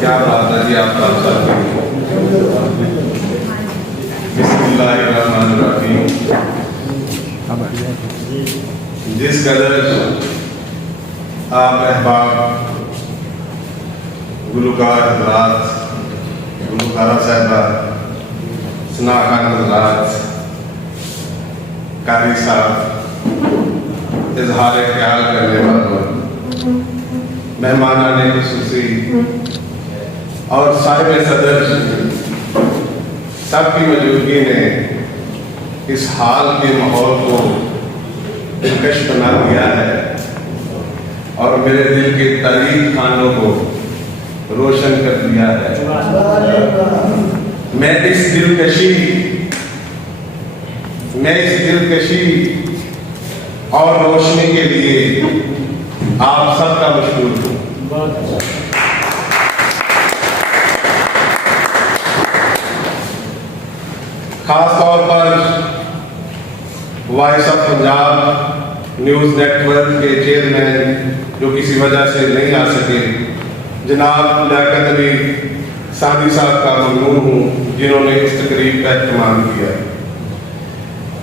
क्या बात है जी, आप बिस्मिल्लाहिर्रहमानिर्रहीम। जिस कदर आप अहबाब, गुलकार हजरात, गुलकारा साहबा, सनाखान हजरात, कारी साहब, इजहार ख्याल करने वालों, मेहमानाने खुसूसी और साहिब सदर, सबकी मौजूदगी ने इस हाल के माहौल को दिलकश बना दिया है और मेरे दिल के तारीख खानों को रोशन कर दिया है। मैं इस दिलकशी और रोशनी के लिए आप सबका मशहूर हूँ। खास तौर पर voice of Punjab news network के चेयरमैन जो किसी वजह से नहीं आ सके, जनाब लियाकत अली सादी साहब का ममनून हूँ जिन्होंने इस तकरीब का एहतमाम किया।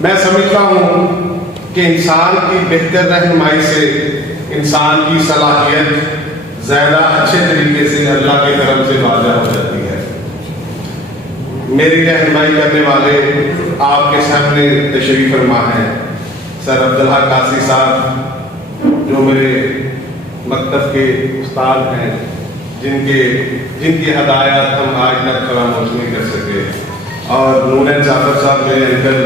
मैं समझता हूँ कि इंसान की बेहतर रहनुमाई से इंसान की सलाहियत ज़्यादा अच्छे तरीके से अल्लाह की तरफ से वाज़ा हो जाती है। मेरी रहनुमाई करने वाले आपके सामने तशरीफ फरमा हैं सर अब्दुल्ला कासी साहब, जो मेरे मकतब के उस्ताद हैं, जिनकी हदायत हम आज तक फरामोश नहीं कर सके, और नूरन जाफर साहब मेरे अंकल,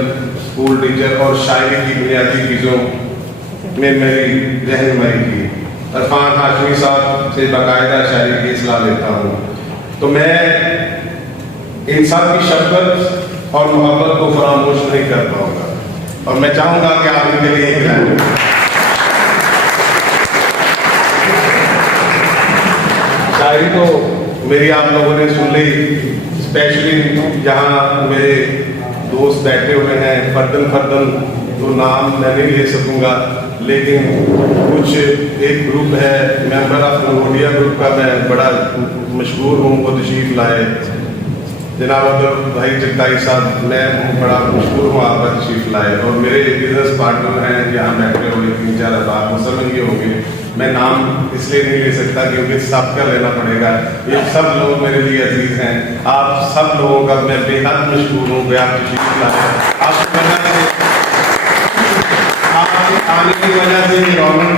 स्कूल टीचर और शायरी की बुनियादी चीज़ों में मेरी रहनुमाई की। इरफान हाशमी साहब से बाकायदा शायरी की इस्लाह लेता हूँ। तो मैं इन सब की शफ़क़त और मोहब्बत को फरामोश नहीं कर पाऊँगा और मैं चाहूँगा कि आप इनके लिए एक लाइन। शायरी तो मेरी आप लोगों ने सुन ली, स्पेशली जहाँ मेरे दोस्त बैठे हुए हैं, फर्दन तो नाम मैं नहीं ले सकूँगा, लेकिन कुछ एक ग्रुप है मेंबर ऑफ नोडिया ग्रुप का, मैं बड़ा मशहूर हूँ, वो तशरीफ लाए जनाब भाई जगताई साहब, मैं बड़ा मशहूर हूँ आपका तशरीफ लाए, और मेरे बिजनेस पार्टनर हैं यहाँ बैठे हुए 3-4 आप समझ गए होंगे। मैं नाम इसलिए नहीं ले सकता क्योंकि सबका लेना पड़ेगा। ये सब लोग मेरे लिए अजीज हैं, आप सब लोगों का मैं बेहद मशहूर हूँ। आप तशरीफ लाए, आपके आने की वजह से रौनक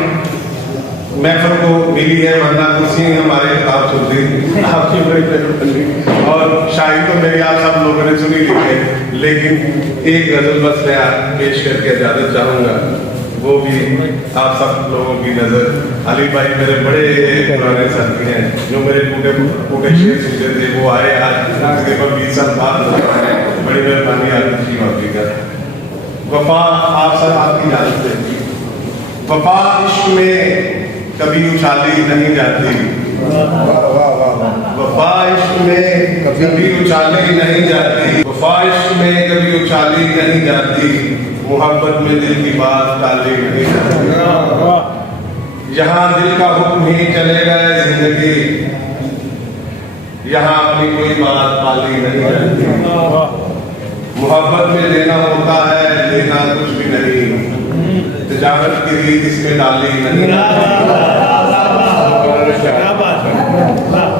महफिल को मिली है, वरना कुर्सी हमारे किताब चलती आपकी बड़ी। और शायरी तो मेरी आप सब लोगों ने सुनी ली है, लेकिन एक गजल बस मैं पेश करके इजाजत चाहूँगा, वो भी आप सब लोगों की नज़र। अली भाई मेरे बड़े पुराने साथी हैं जो मेरे टूटे शेर सुनते थे, वो आए आज तकरीबन 20 साल बाद, बड़ी मेहरबानी आपकी वापसी का। वफा आप सब आपकी इजाजत है। वफा इश्क में कभी उछाली नहीं जाती, वफा इश्क में कभी उछाली नहीं जाती, वफा इश्क में कभी उछाली नहीं जाती, मोहब्बत में दिल की बात टाली नहीं जाती। यहाँ दिल का हुक्म ही चलेगा जिंदगी, यहाँ अपनी कोई बात पाली नहीं जाती। मोहब्बत में लेना होता है, लेना कुछ भी नहीं, तिजारत की रीत इसमें डाली नहीं।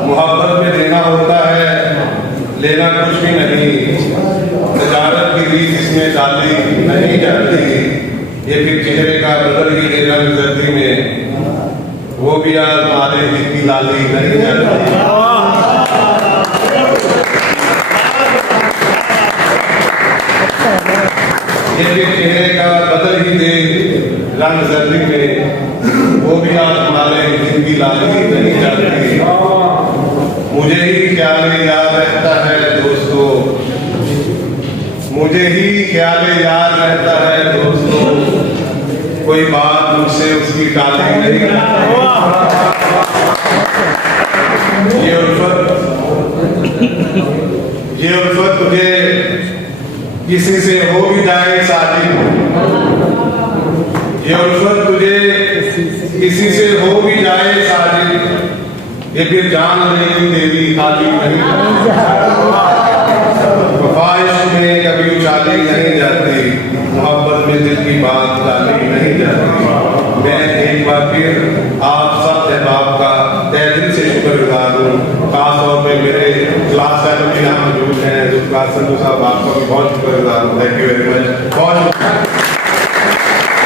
मोहब्बत में लेना होता है, लेना कुछ भी नहीं, तिजारत की रीत इसमें डाली नहीं जाती। ये फिर चेहरे का बदल ही लेना जर्दी में, वो भी आज मारे की लाली नहीं जाती। चेहरे का बदल ही दे रंग जर्दी में, वो भी आज हमारे जिंदगी लाली नहीं जाती। मुझे ही ख्याल याद रहता है दोस्तों, मुझे ही ख्याल याद रहता है दोस्तों, कोई बात मुझसे उसकी टाली नहीं। ये उल्फत तुझे किसी से हो भी जाए शादी, ये उल्फत तुझे किसी से हो भी जाए शादी, ये फिर जान रही देवी खाली नहीं ख्वाहिश में कभी उछाली नहीं जाती, मोहब्बत में दिल की बात टाली नहीं जाती। मैं एक बार फिर आप सब अहबाब का तहे दिल से शुक्रगुजार हूँ। खास तौर पे मेरे क्लास फेलो भी यहाँ मौजूद हैं, जो क्लास संधू साहब, आपका भी बहुत शुक्रगुजार हूँ। Thank you very much. बहुत